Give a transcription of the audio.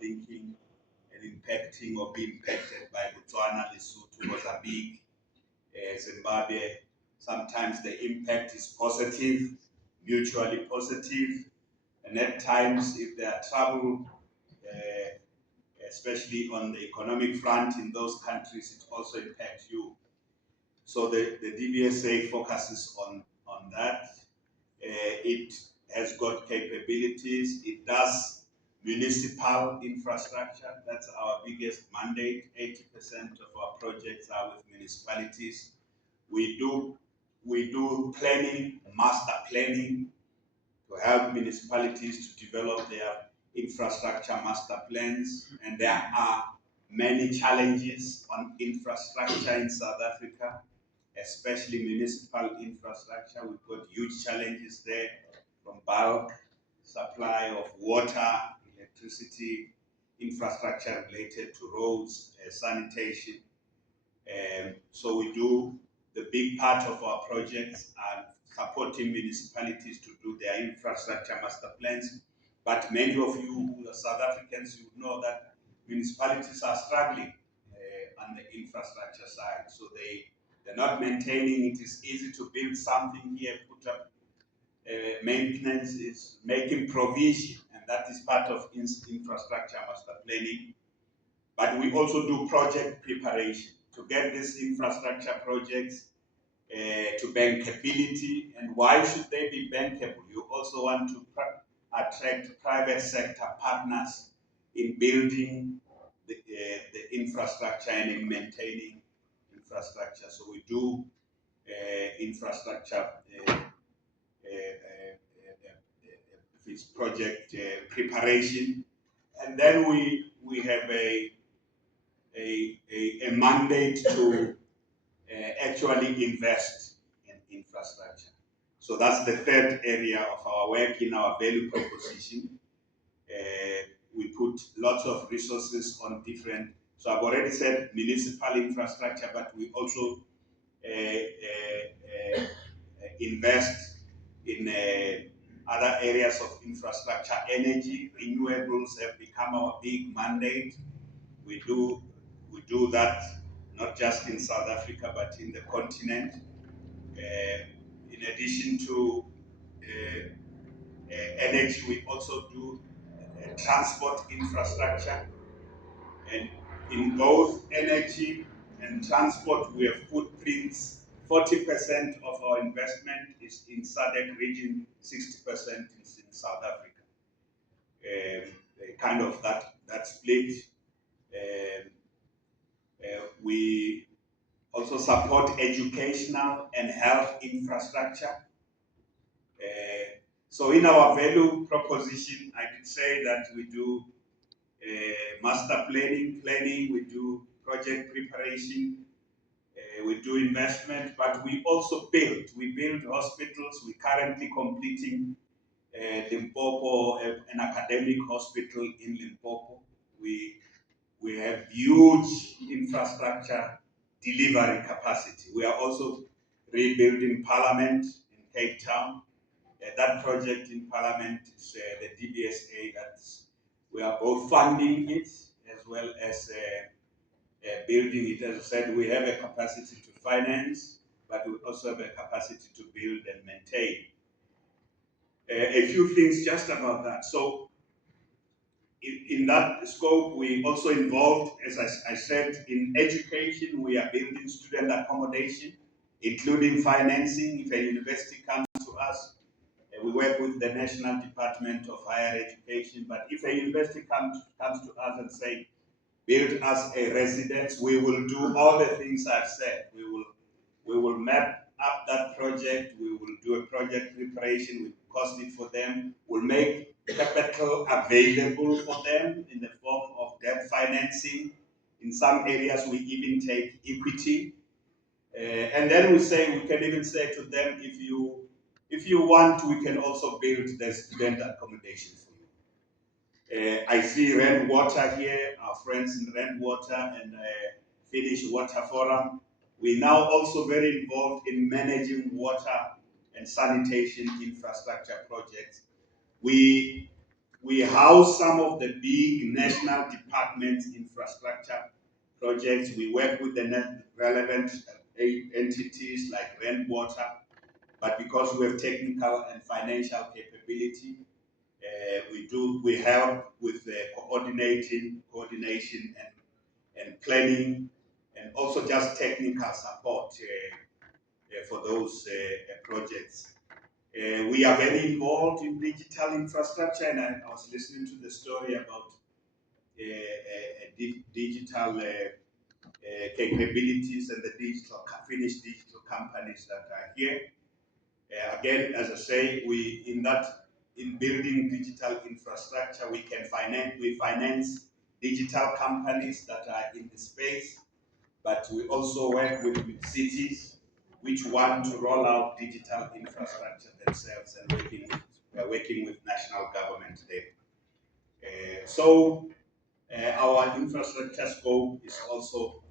thinking and impacting or be impacted by Botswana, Lesotho, Mozambique, Zimbabwe. Sometimes the impact is positive, mutually positive, and at times if there are trouble, especially on the economic front in those countries, it also impacts you. So the DBSA focuses on that. It has got capabilities. It does municipal infrastructure. That's our biggest mandate. 80% of our projects are with municipalities. We do planning, master planning, to help municipalities to develop their infrastructure master plans. And there are many challenges on infrastructure in South Africa, especially municipal infrastructure. We've got huge challenges there, from bulk supply of water, electricity, infrastructure related to roads, sanitation. So we do, the big part of our projects are supporting municipalities to do their infrastructure master plans. But many of you who are South Africans, you know that municipalities are struggling on the infrastructure side. So they're not maintaining. It is easy to build something here, put up maintenance, is making provision, and that is part of infrastructure master planning. But we also do project preparation to get these infrastructure projects to bankability. And why should they be bankable? You also want to attract private sector partners in building the infrastructure and in maintaining infrastructure. So we do infrastructure project preparation, and then we have a mandate to actually invest in infrastructure. So that's the third area of our work in our value proposition. We put lots of resources on different, so I've already said municipal infrastructure, but we also invest in other areas of infrastructure. Energy, renewables have become our big mandate. We do that not just in South Africa, but in the continent. In addition to energy, we also do transport infrastructure. And in both energy and transport, we have footprints. 40% of our investment is in SADC region, 60% is in South Africa. Kind of that split. We also support educational and health infrastructure. So in our value proposition, I did say that we do master planning, we do project preparation, we do investment, but we also build. We build hospitals. We're currently completing Limpopo, an academic hospital in Limpopo. We have huge infrastructure delivery capacity. We are also rebuilding Parliament in Cape Town. That project in Parliament is the DBSA. We are both funding it as well as building it. As I said, we have a capacity to finance, but we also have a capacity to build and maintain. A few things just about that. So in that scope, we also involved, as I said, in education. We are building student accommodation, including financing. If a university comes to us, we work with the National Department of Higher Education. But if a university comes to us and say, build us a residence, we will do all the things I've said. We will map up that project. We will do a project preparation. We cost it for them. We'll make capital available for them in the form of debt financing. In some areas, we even take equity. And then we can even say to them, if you want, we can also build the student accommodation for you. I see Rainwater here, our friends in Rainwater and Finnish Water Forum. We're now also very involved in managing water and sanitation infrastructure projects. We We house some of the big national departments infrastructure projects. We work with the relevant entities like rainwater, but because we have technical and financial capability, we help with the coordination and planning, and also just technical support for those projects. We are very involved in digital infrastructure, and I was listening to the story about digital capabilities and the Finnish digital companies that are here. Again, as I say, in building digital infrastructure, we finance digital companies that are in the space, but we also work with cities which want to roll out digital infrastructure themselves, and we are working with national government there. So our infrastructure scope is also